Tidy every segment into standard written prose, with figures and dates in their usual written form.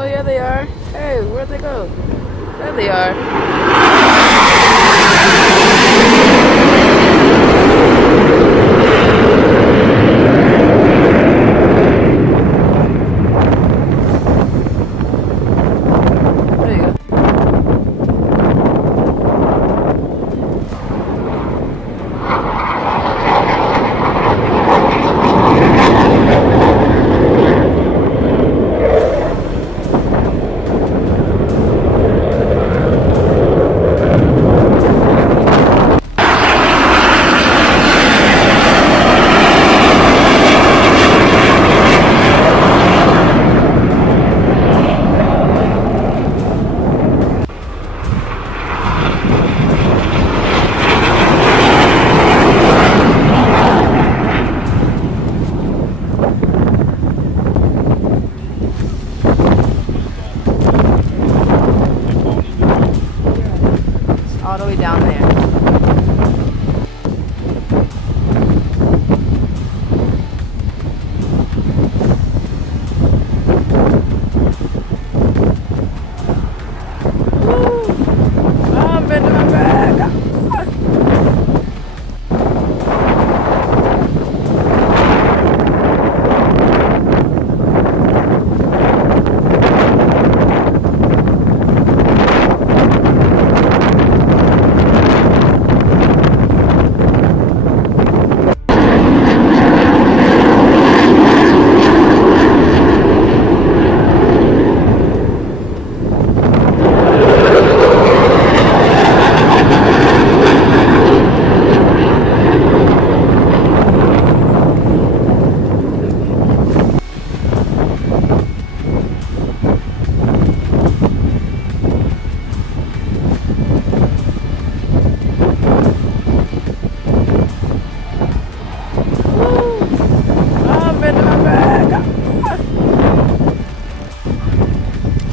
Oh, yeah, they are. Hey, where'd they go? There they are. There you go. All the way down there. Woo! I'm bending my back.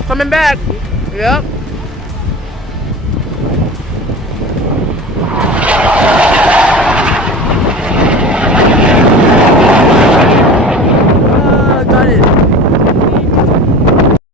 Coming back. Yep.